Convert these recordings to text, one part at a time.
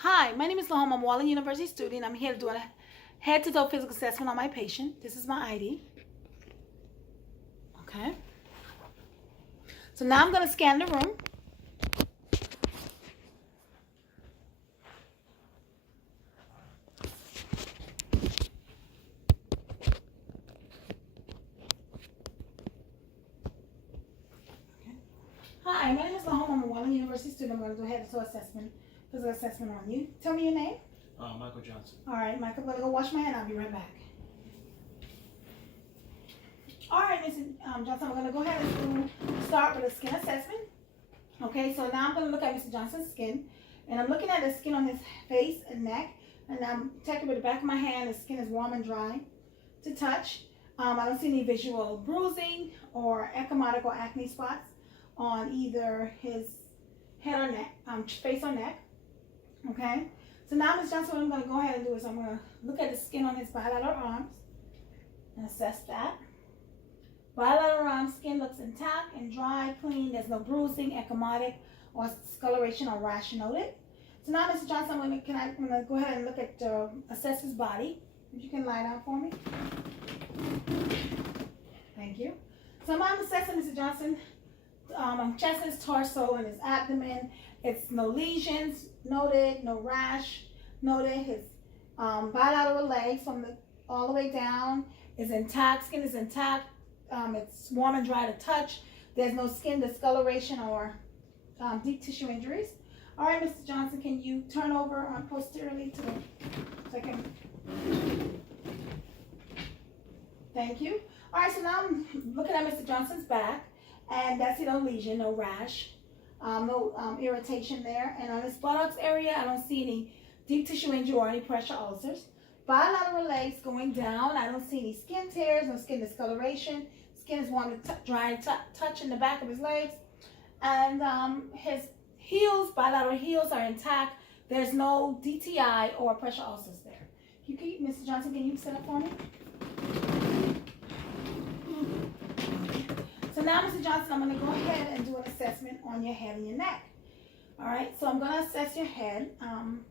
Hi, my name is Lahoma. I'm a Wallen University student. I'm here to do a head-to-toe physical assessment on my patient. This is my ID. Okay. So now I'm going to scan the room. Hi, my name is Lahoma. I'm a Wallen University student. I'm going to do a head-to-toe physical assessment on you. Tell me your name. Michael Johnson. All right, Michael, I'm going to go wash my hand. I'll be right back. All right, Mr. Johnson, I'm going to go ahead and start with a skin assessment. Okay, so now I'm going to look at Mr. Johnson's skin. And I'm looking at the skin on his face and neck. And I'm checking with the back of my hand. The skin is warm and dry to touch. I don't see any visual bruising or ecchymotic or acne spots on either his head or neck, face or neck. Okay, so now Ms. Johnson, what I'm going to go ahead and do is I'm going to look at the skin on his bilateral arms and assess that. Bilateral arm skin looks intact and dry, clean. There's no bruising, ecchymotic, or discoloration or rash noted. So now, Mr. Johnson, I'm going to go ahead and look at assess his body. If you can lie down for me. Thank you. So I'm assessing Mr. Johnson. Chest, his torso, and his abdomen. It's no lesions noted, no rash noted. His bilateral legs from all the way down is intact. Skin is intact. It's warm and dry to touch. There's no skin discoloration or deep tissue injuries. All right, Mr. Johnson, can you turn over posteriorly to the second? Thank you. All right, so now I'm looking at Mr. Johnson's back, and that's no lesion, no rash, no irritation there. And on his buttocks area, I don't see any deep tissue injury or any pressure ulcers. Bilateral legs going down, I don't see any skin tears, no skin discoloration. Skin is warm and dry to touch in the back of his legs. And his heels, bilateral heels are intact. There's no DTI or pressure ulcers there. Mr. Johnson, can you sit up for me? So now, Mr. Johnson, I'm going to go ahead and do an assessment on your head and your neck. All right, so I'm going to assess your head. I'm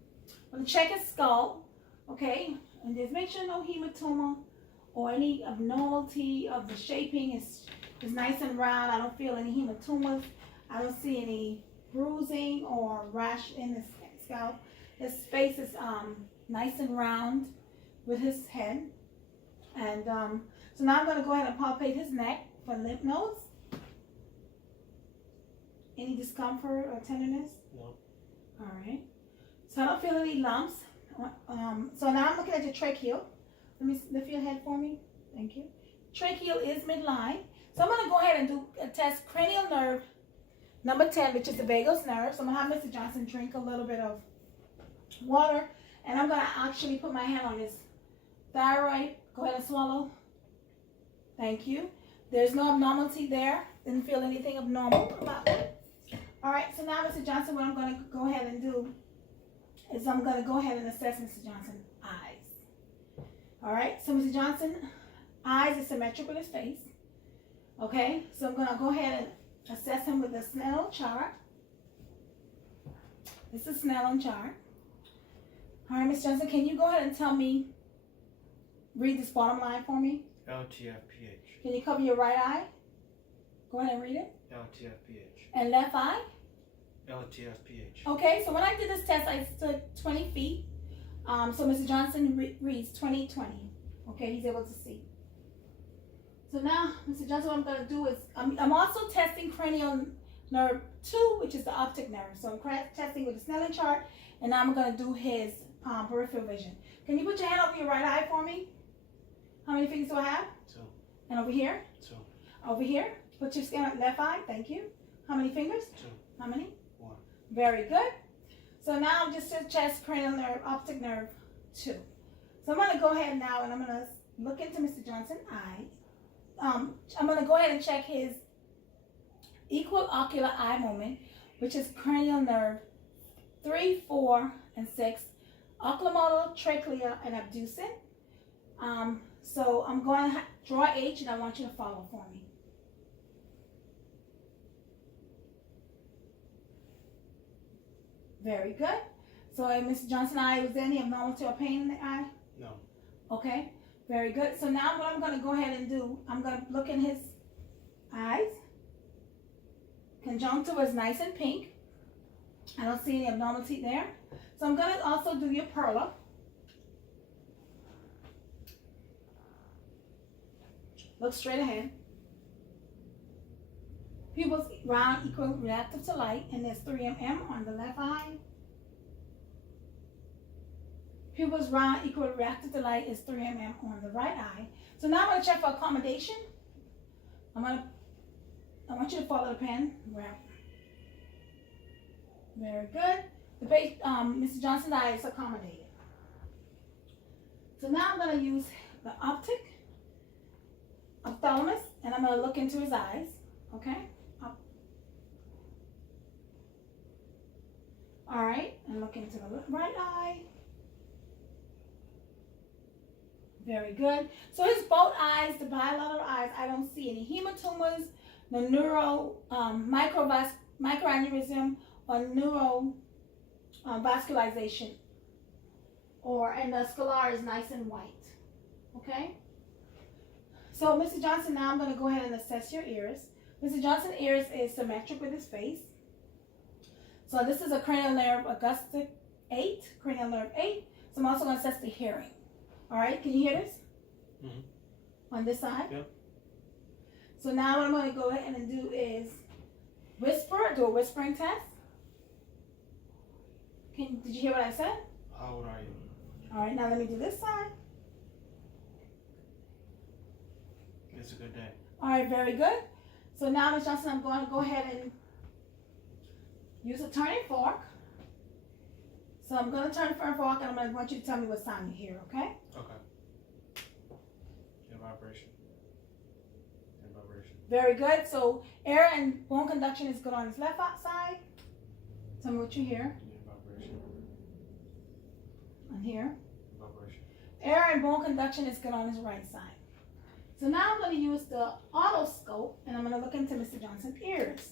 going to check his skull, okay? And just make sure no hematoma or any abnormality of the shaping is nice and round. I don't feel any hematomas. I don't see any bruising or rash in his scalp. His face is nice and round with his head. And so now I'm going to go ahead and palpate his neck for lymph nodes. Any discomfort or tenderness? No. All right. So I don't feel any lumps. So now I'm looking at your tracheal. Let me lift your head for me. Thank you. Tracheal is midline. So I'm going to go ahead and do a test cranial nerve number 10, which is the vagus nerve. So I'm going to have Mr. Johnson drink a little bit of water. And I'm going to actually put my hand on his thyroid. Go ahead and swallow. Thank you. There's no abnormality there. Didn't feel anything abnormal about that. All right, so now, Mr. Johnson, what I'm going to go ahead and do is I'm going to go ahead and assess Mr. Johnson's eyes. All right, so Mr. Johnson, eyes is symmetric with his face. Okay, so I'm going to go ahead and assess him with the Snellen chart. This is Snellen chart. All right, Mr. Johnson, can you go ahead and tell me, read this bottom line for me? LTFPH. Can you cover your right eye? Go ahead and read it. LTFPH. And left eye? LTFPH. Okay, so when I did this test, I stood 20 feet. So Mr. Johnson reads 20/20. Okay, he's able to see. So now, Mr. Johnson, what I'm going to do is, I'm also testing cranial nerve 2, which is the optic nerve. So I'm testing with the Snellen chart, and now I'm going to do his peripheral vision. Can you put your hand over your right eye for me? How many fingers do I have? 2. And over here? 2. Over here? Put your skin on left eye. Thank you. How many fingers? 2. How many? 1. Very good. So now I'm just to test cranial nerve, optic nerve 2. So I'm going to go ahead now and I'm going to look into Mr. Johnson's eyes. I'm going to go ahead and check his equal ocular eye movement, which is cranial nerve 3, 4, and 6, oculomotor, trachea, and abducent. So I'm going to draw H, and I want you to follow for me. Very good. So Mr. Johnson, eye, was there any abnormality or pain in the eye? No. Okay, very good. So now what I'm going to go ahead and do, I'm going to look in his eyes. Conjunctiva is nice and pink. I don't see any abnormality there. So I'm going to also do your perla. Look straight ahead. Pupils round, equal, reactive to light, and there's 3 mm on the left eye. Pupils round, equal, reactive to light is 3 mm on the right eye. So now I'm going to check for accommodation. I want you to follow the pen. Very good. The base, Mr. Johnson's eye is accommodated. So now I'm going to use the ophthalmos, and I'm going to look into his eyes. Okay. All right, and look into the right eye. Very good. So his both eyes, the bilateral eyes, I don't see any hematomas, no neuro microaneurysm, or neuro vascularization. And the scalar is nice and white. Okay. So Mr. Johnson, now I'm going to go ahead and assess your ears. Mr. Johnson's ears is symmetric with his face. So this is a cranial nerve Augusta 8, cranial nerve 8. So I'm also going to assess the hearing. All right, can you hear this? On this side? Yep. So now what I'm going to go ahead and do is whisper, do a whispering test. Did you hear what I said? How old are you? All right, now let me do this side. It's a good day. All right, very good. So now, Ms. Johnson, I'm going to go ahead and use a turning fork. So I'm going to turn the fork, and I'm going to want you to tell me what sound you hear, okay? Okay. Your vibration. Your vibration. Very good. So air and bone conduction is good on his left side. Tell me what you hear. Your vibration. On here. Your vibration. Air and bone conduction is good on his right side. So now I'm going to use the otoscope, and I'm going to look into Mr. Johnson's ears.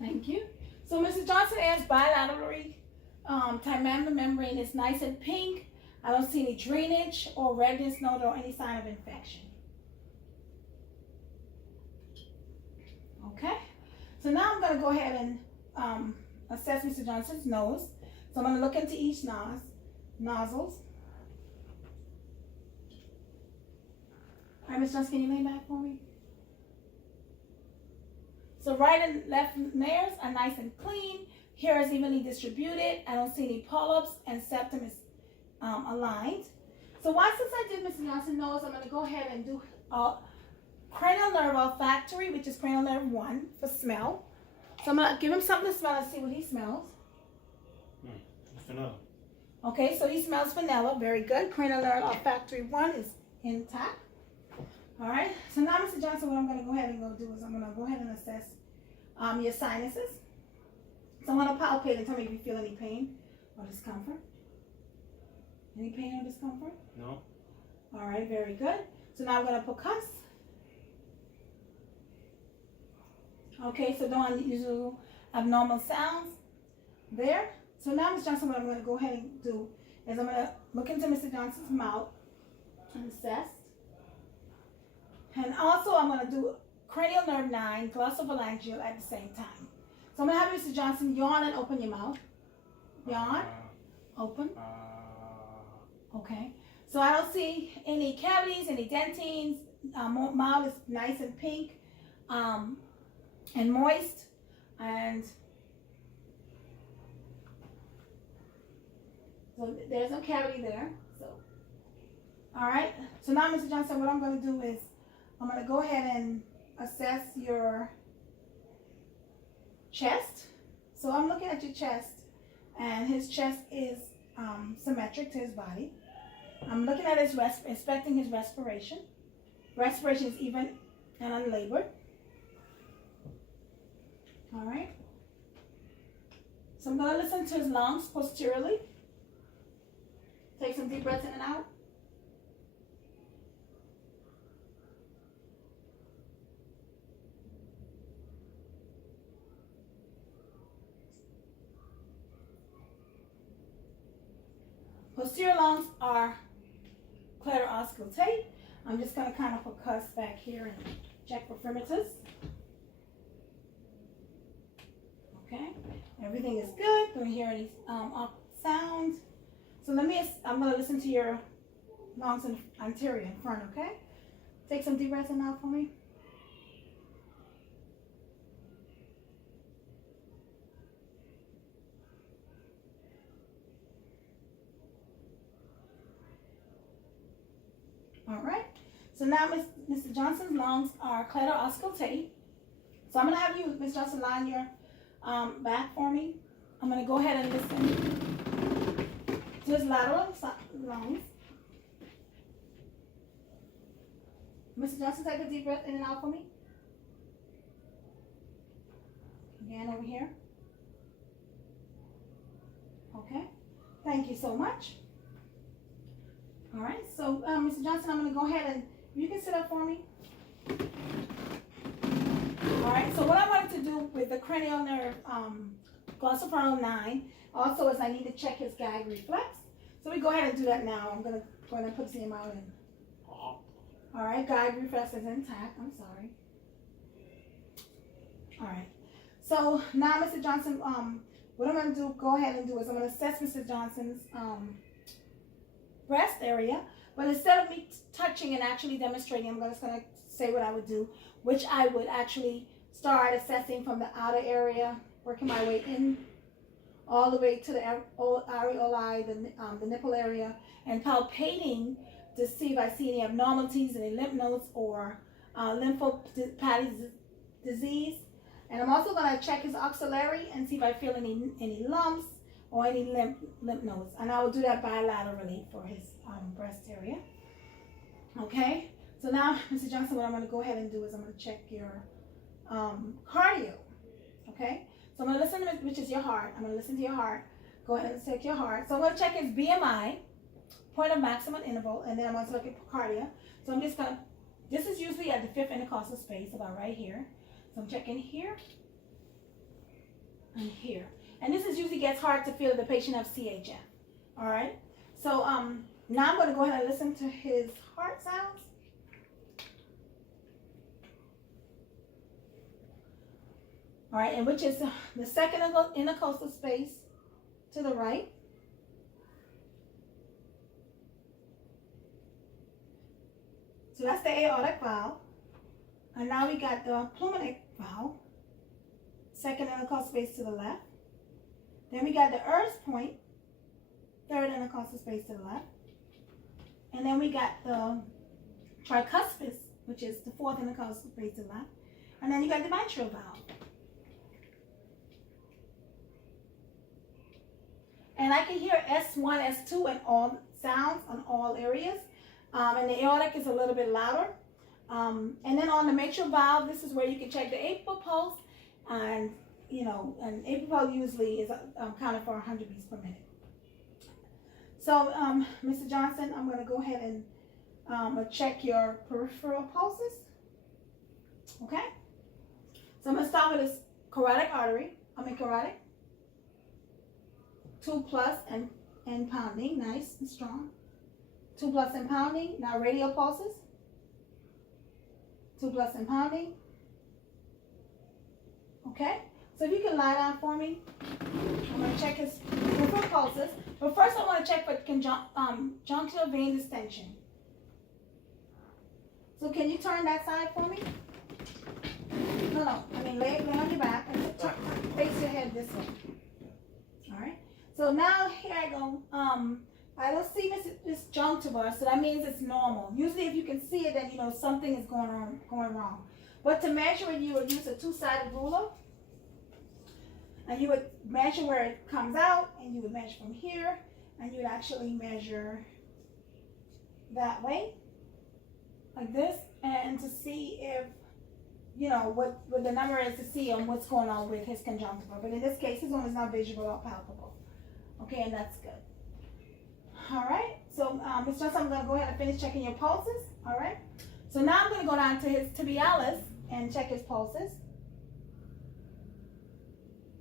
Thank you. So Mr. Johnson ears bilaterally. Tympanum membrane is nice and pink. I don't see any drainage or redness node or any sign of infection. Okay. So now I'm going to go ahead and assess Mr. Johnson's nose. So I'm going to look into each nozzles. All right, Mr. Johnson, can you lay back for me? So right and left layers are nice and clean. Hair is evenly distributed. I don't see any polyps, and septum is aligned. So since I did Mr. Johnson's nose, I'm going to go ahead and do cranial nerve olfactory, which is cranial nerve 1 for smell. So I'm going to give him something to smell and see what he smells. Vanilla. Okay, so he smells vanilla. Very good. Cranial nerve olfactory 1 is intact. All right, so now, Mr. Johnson, what I'm going to go ahead and do is I'm going to go ahead and assess your sinuses. So I'm going to palpate and tell me if you feel any pain or discomfort. Any pain or discomfort? No. All right, very good. So now I'm going to percuss. Okay, so no unusual abnormal sounds there. So now, Ms. Johnson, what I'm going to go ahead and do is I'm going to look into Mr. Johnson's mouth and assess. And also, I'm going to do cranial nerve 9, glossopharyngeal at the same time. So I'm going to have Mr. Johnson yawn and open your mouth. Yawn. Open. Okay. So I don't see any cavities, any dentines. Mouth is nice and pink and moist. And so there's no cavity there. So, all right. So now, Mr. Johnson, what I'm going to do is I'm going to go ahead and assess your chest. So I'm looking at your chest, and his chest is symmetric to his body. I'm looking at his inspecting his respiration. Respiration is even and unlabored. All right. So I'm going to listen to his lungs posteriorly. Take some deep breaths in and out. Posterior lungs are claro-auscultate. I'm just going to kind of focus back here and check for firmitus. Okay, everything is good. Don't hear any sounds. So I'm going to listen to your lungs and anterior in front, okay? Take some deep breaths in and out for me. All right. So now Mr. Johnson's lungs are claro-auscultate. So I'm going to have you, Ms. Johnson, line your back for me. I'm going to go ahead and listen to his lateral lungs. Mr. Johnson, take a deep breath in and out for me. Again, over here. Okay. Thank you so much. All right. So, Mr. Johnson, I'm going to go ahead and you can sit up for me. All right. So what I wanted to do with the cranial nerve glossopharyngeal 9 also is I need to check his gag reflex. So we go ahead and do that now. I'm going to go ahead and put him out in. All right, gag reflex is intact. I'm sorry. All right. So now, Mr. Johnson, what I'm going to go ahead and do is I'm going to assess Mr. Johnson's breast area. But instead of me touching and actually demonstrating, I'm just going to say what I would do, which I would actually start assessing from the outer area, working my way in all the way to the areoli, the nipple area, and palpating to see if I see any abnormalities, any lymph nodes or lymphopathologic disease. And I'm also going to check his axillary and see if I feel any lumps or any lymph nodes. And I will do that bilaterally for his breast area. Okay, so now, Mr. Johnson, what I'm going to go ahead and do is I'm going to check your cardio. Okay, so I'm going to listen to, which is your heart. I'm going to listen to your heart. Go ahead and check your heart. So I'm going to check his BMI, point of maximum interval, and then I'm going to look at cardia. So I'm just going to, this is usually at the fifth intercostal space, about right here. So I'm checking here and here. And this usually gets hard to feel if the patient has CHF. All right. So now I'm going to go ahead and listen to his heart sounds. All right, and which is the second intercostal space to the right. So that's the aortic valve. And now we got the pulmonic valve, second intercostal space to the left. Then we got the Earth's point, third intercostal space to the left. And then we got the tricuspid, which is the fourth intercostal space to the left. And then you got the mitral valve. And I can hear S1, S2 in all sounds on all areas. And the aortic is a little bit louder. And then on the mitral valve, this is where you can check the apical pulse. And, you know, an apical usually is counted for 100 beats per minute. So, Mr. Johnson, I'm going to go ahead and check your peripheral pulses. Okay? So I'm going to start with this carotid artery. Carotid. 2+ and pounding, nice and strong. 2+ and pounding. Now radial pulses. 2+ and pounding. Okay, so if you can lie down for me, I'm going to check his peripheral pulses. But first I want to check for junctional vein distension. So can you turn that side for me? No, I mean lay on your back and face your head this way. All right. So now here I go. I don't see this junctiva, so that means it's normal. Usually if you can see it, then you know something is going wrong. But to measure it, you would use a 2-sided ruler. And you would measure where it comes out, and you would measure from here, and you would actually measure that way, like this, and to see if you know, what the number is to see on what's going on with his conjunctiva. But in this case, his one is not visual or palpable. Okay, and that's good. All right, so Ms. Johnson, I'm gonna go ahead and finish checking your pulses. All right, so now I'm gonna go down to his tibialis and check his pulses.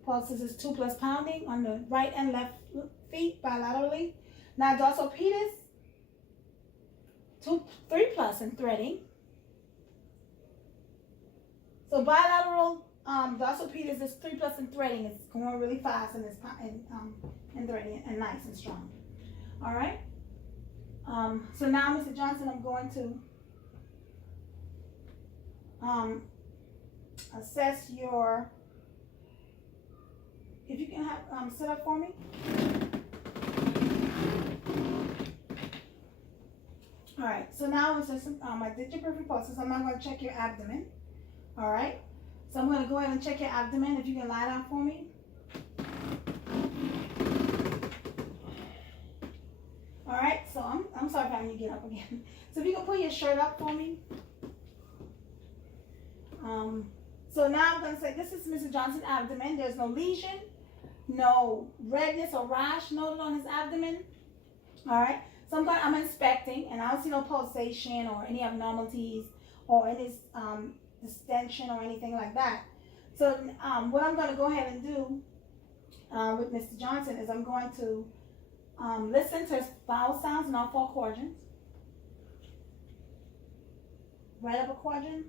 Pulses is 2+ pounding on the right and left feet bilaterally. Now dorsal pedis, 3+ and threading. So bilateral dorsal pedis is 3+ and threading. It's going really fast and it's and threading and nice and strong. All right. So now, Mr. Johnson, I'm going to assess your. If you can have sit up for me. All right. So now it's just I did your perfect pulses. I'm now going to check your abdomen. All right. So I'm going to go ahead and check your abdomen. If you can lie down for me. All right. So I'm sorry if I need to get up again. So if you can pull your shirt up for me. So now I'm going to say this is Mr. Johnson's abdomen. There's no lesion, no redness or rash noted on his abdomen. All right. So I'm inspecting, and I don't see no pulsation or any abnormalities or any distension or anything like that. So what I'm going to go ahead and do with Mr. Johnson is I'm going to listen to his vowel sounds in all 4 quadrants. Right upper quadrant,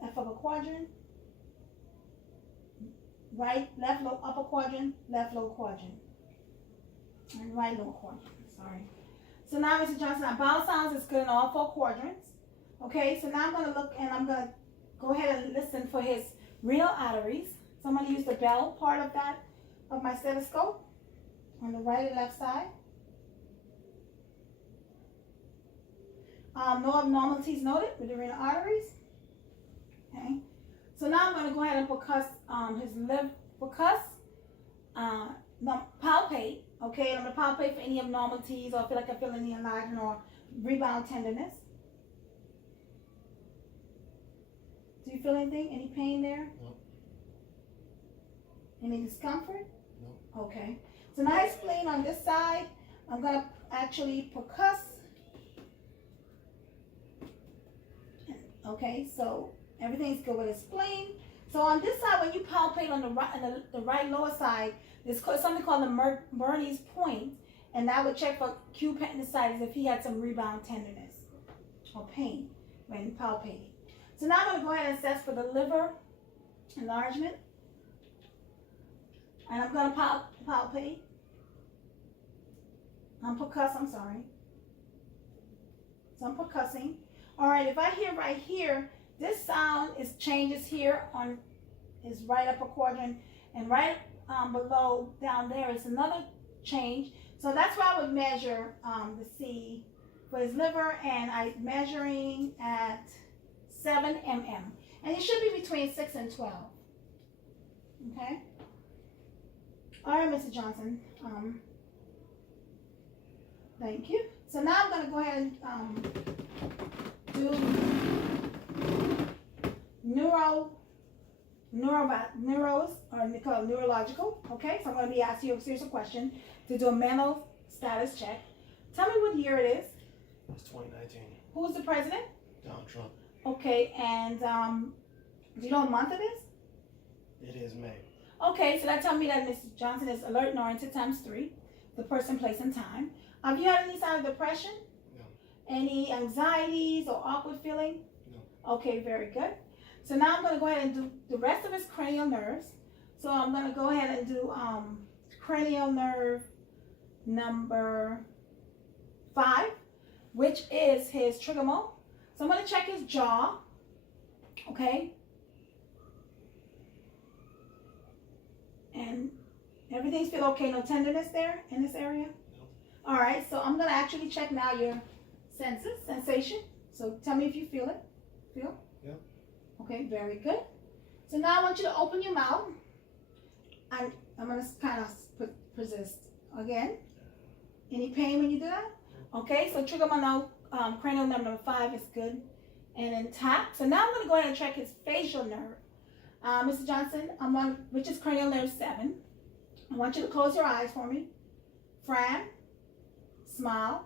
left upper quadrant, right, left low upper quadrant, left low quadrant, and right low quadrant. Sorry. So now, Mr. Johnson, our vowel sounds is good in all 4 quadrants. Okay, so now I'm going to look and I'm going to go ahead and listen for his renal arteries. So I'm going to use the bell part of that, of my stethoscope on the right and left side. No abnormalities noted with the renal arteries. Okay, so now I'm going to go ahead and percuss his liver, palpate. Okay, I'm going to palpate for any abnormalities or feel like I feel any enlargement or rebound tenderness. Do you feel anything? Any pain there? No. Any discomfort? No. Okay. So now his spleen on this side, I'm going to actually percuss. Okay, so everything's good with his spleen. So on this side, when you palpate on the right lower side, there's something called the Bernese point, and that would check for acute appendicitis if he had some rebound tenderness or pain when palpating. So now I'm going to go ahead and assess for the liver enlargement, and I'm going to palpate. I'm sorry. So I'm percussing. All right, if I hear right here, this sound changes here is right upper quadrant, and right below down there is another change. So that's why I would measure the C for his liver, and I'm measuring at 7 mm, and it should be between 6 and 12. Okay. All right, Mr. Johnson. Thank you. So now I'm going to go ahead and do neuros, or they call it neurological. Okay, so I'm going to be asking you a series of questions to do a mental status check. Tell me what year it is. It's 2019. Who's the president? Donald Trump. Okay, and do you know what month it is? It is May. Okay, so that tells me that Mr. Johnson is alert and oriented ×3, the person, place, and time. Have you had any sign of depression? No. Any anxieties or awkward feeling? No. Okay, very good. So now I'm going to go ahead and do the rest of his cranial nerves. So I'm going to go ahead and do cranial nerve number 5, which is his trigeminal. So I'm going to check his jaw. Okay. And everything's feel okay, no tenderness there in this area? No. All right, so I'm going to actually check now your sensation. So tell me if you feel it. Feel? Yeah. Okay, very good. So now I want you to open your mouth. I'm going to kind of persist again. Any pain when you do that? Okay, so trigeminal cranial number 5 is good. and intact. So now I'm going to go ahead and check his facial nerve. Mr. Johnson, which is cranial nerve 7. I want you to close your eyes for me. Frown, smile,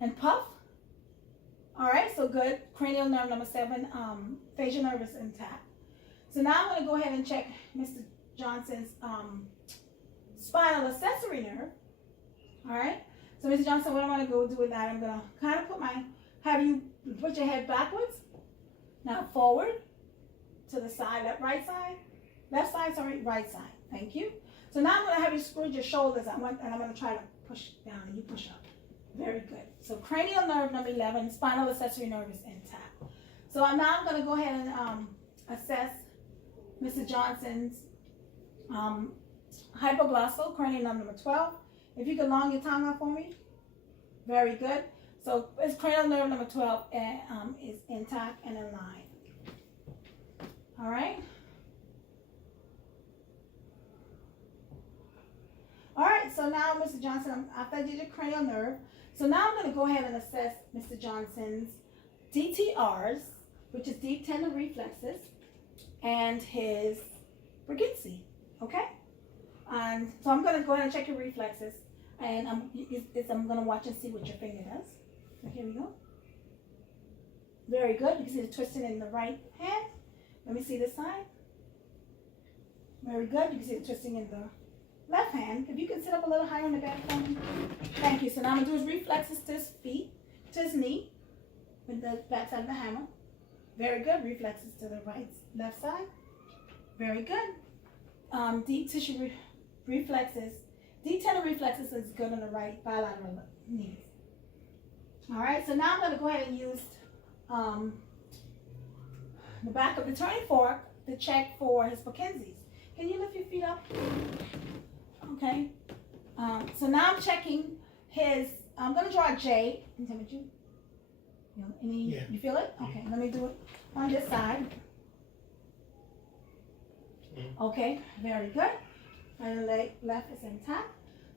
and puff. All right, so good. Cranial nerve number 7, facial nerve is intact. So now I'm going to go ahead and check Mr. Johnson's spinal accessory nerve. All right. So Mr. Johnson, what I'm going to go do with that, I'm going to kind of have you put your head backwards. Now forward to the side, right side. Left side, sorry, right side. Thank you. So now I'm going to have you spread your shoulders and I'm going to try to push down and you push up. Very good. So cranial nerve number 11, spinal accessory nerve is intact. So I'm going to go ahead and assess Mr. Johnson's hypoglossal cranial nerve number 12. If you could long your tongue out for me. Very good. So his cranial nerve number 12 is intact and in line. All right. All right, so now, Mr. Johnson, after I did your cranial nerve, so now I'm going to go ahead and assess Mr. Johnson's DTRs, which is deep tendon reflexes, and his Brugitzi, okay? And so I'm going to go ahead and check your reflexes, and I'm going to watch and see what your finger does. So here we go. Very good. You can see the twisting in the right hand. Let me see this side. Very good. You can see the twisting in the left hand. If you can sit up a little higher on the back for me. Thank you. So now I'm going to do his reflexes to his feet, to his knee, with the back side of the hammer. Very good. Reflexes to the left side. Very good. Deep tissue reflexes. Deep tendon reflexes is good on the right bilateral knees. All right. So now I'm going to go ahead and use the back of the turning fork to check for his Purkinje's. Can you lift your feet up? Okay. So now I'm checking his. I'm going to draw a J. Can you tell me what you? You feel it? Okay. Let me do it on this side. Okay. Very good. And the left is intact.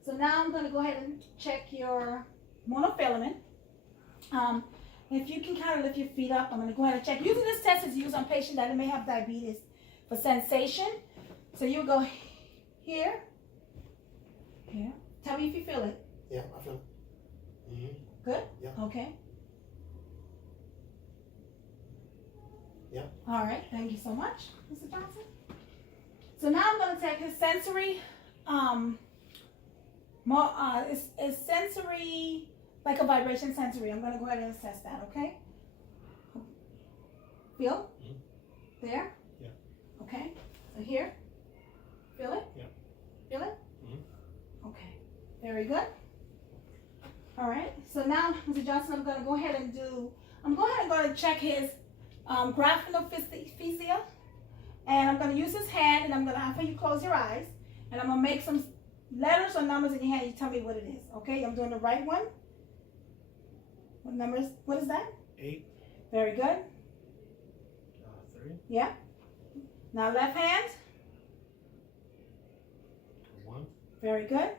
So now I'm going to go ahead and check your monofilament. If you can kind of lift your feet up, I'm going to go ahead and check. Using this test is used on patients that may have diabetes for sensation. So you go here. Here. Tell me if you feel it. Yeah, I feel it. Mm-hmm. Good? Yeah. Okay. Yeah. All right. Thank you so much, Mr. Johnson. So now I'm going to take his sensory, it's sensory, like a vibration sensory. I'm going to go ahead and assess that, okay? Feel? Mm-hmm. There? Yeah. Okay. So here? Feel it? Yeah. Feel it? Mm-hmm. Okay. Very good. All right. So now, Mr. Johnson, I'm going to go ahead and check his graphnophysia. And I'm going to use his hand, and I'm going to, after you close your eyes, and I'm going to make some letters or numbers in your hand. You tell me what it is. Okay? I'm doing the right one. What numbers? What is that? 8. Very good. 3. Yeah. Now left hand. 1. Very good.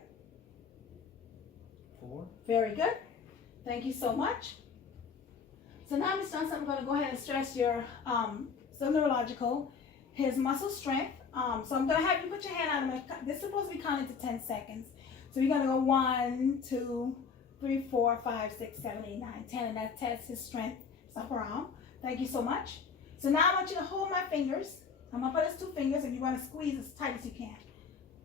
4. Very good. Thank you so much. So now, Ms. Johnson, I'm going to go ahead and stress your neurological, his muscle strength. So I'm going to have you put your hand out. This is supposed to be counting to 10 seconds. So you're going to go 1, 2, 3, 4, 5, 6, 7, 8, 9, 10. And that tests his strength. Stop around. Thank you so much. So now I want you to hold my fingers. I'm going to put his 2 fingers, and you're going to squeeze as tight as you can.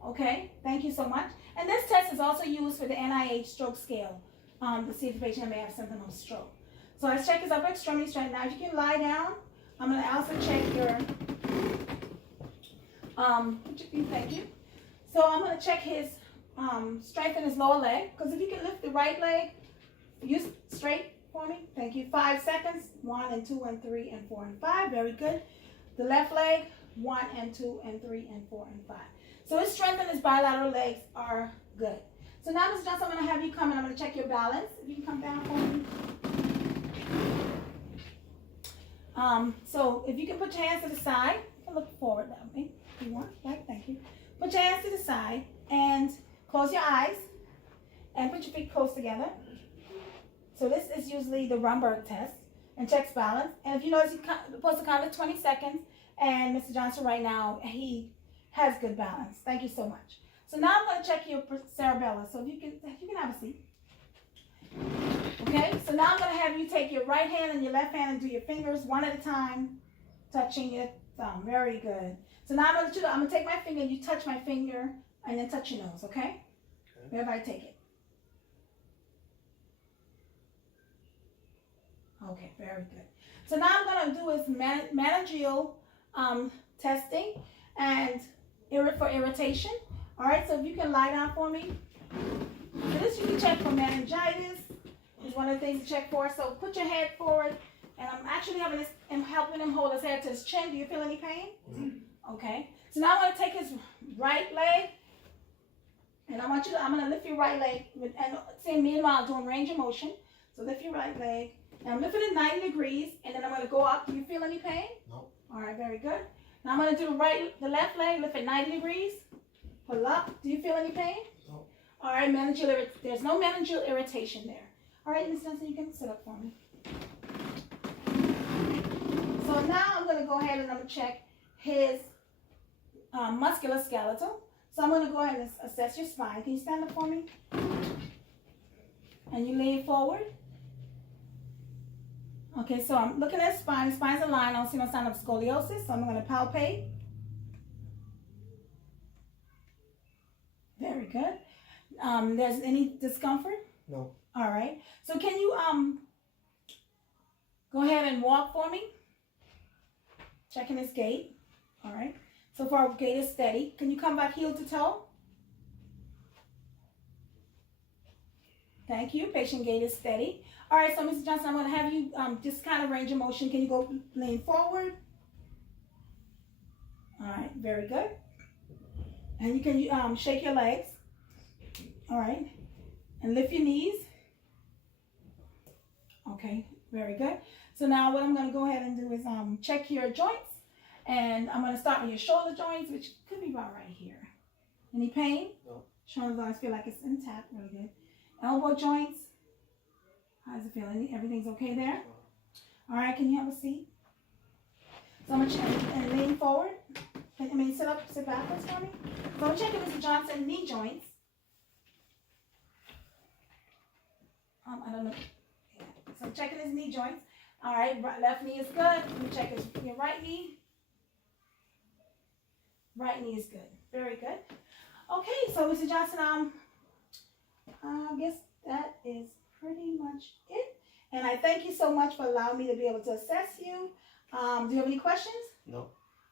Okay? Thank you so much. And this test is also used for the NIH stroke scale to see if the patient may have symptom of stroke. So let's check his upper extremity strength. Now, if you can lie down, I'm going to also check your, thank you. So I'm going to check his strength in his lower leg, because if you can lift the right leg, use straight for me. Thank you. 5 seconds. 1 and 2 and 3 and 4 and 5. Very good. The left leg, 1 and 2 and 3 and 4 and 5. So his strength and his bilateral legs are good. So now, Ms. Johnson, I'm going to have you come and I'm going to check your balance. If you can come down for me. So if you can put your hands to the side, you can look forward that way if you want. Right, thank you. Put your hands to the side and close your eyes and put your feet close together. So this is usually the Rumberg test. and checks balance. And if you notice, he's supposed to count to 20 seconds. And Mr. Johnson right now, he has good balance. Thank you so much. So now I'm going to check your cerebellum. So if you can have a seat. Okay, so now I'm going to have you take your right hand and your left hand and do your fingers one at a time, touching your thumb. Very good. So now I'm going to take my finger and you touch my finger and then touch your nose, okay? Everybody take it. Okay, very good. So now I'm going to do is managerial testing and for irritation. All right, so if you can lie down for me. So this you can check for meningitis. It's one of the things to check for. So put your head forward, and I'm actually helping him hold his head to his chin. Do you feel any pain? Mm-hmm. Okay. So now I'm going to take his right leg, and I'm going to lift your right leg, and same meanwhile doing range of motion. So lift your right leg, and I'm lifting it 90 degrees, and then I'm going to go up. Do you feel any pain? No. All right, very good. Now I'm going to do the left leg, lift it 90 degrees, pull up. Do you feel any pain? No. All right, there's no meningeal irritation there. All right, Ms. Johnson, you can sit up for me. So now I'm going to go ahead and I'm going to check his musculoskeletal. So I'm going to go ahead and assess your spine. Can you stand up for me? And you lean forward. Okay, so I'm looking at spine. The spine's aligned. I don't see no sign of scoliosis, so I'm going to palpate. Very good. There's any discomfort? No. All right. So can you go ahead and walk for me? Checking his gait. All right. So far, gait is steady. Can you come back heel to toe? Thank you. Patient gait is steady. All right. So Mr. Johnson, I'm going to have you just kind of range of motion. Can you go lean forward? All right. Very good. And you can shake your legs. All right. And lift your knees. Okay, very good. So now what I'm going to go ahead and do is check your joints. And I'm going to start with your shoulder joints, which could be about right here. Any pain? No. Shoulder joints feel like it's intact. Really good. Elbow joints. How does it feel? Everything's okay there? All right, can you have a seat? So I'm going to check and lean forward. Sit backwards for me. So I'm checking Mr. Johnson knee joints. I don't know. Yeah. So I'm checking his knee joints. All right, left knee is good. Let me check your right knee. Right knee is good. Very good. Okay, so Mr. Johnson, I guess that is pretty much it. And I thank you so much for allowing me to be able to assess you. Do you have any questions? No.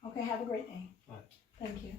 Okay, have a great day. Bye. Thank you.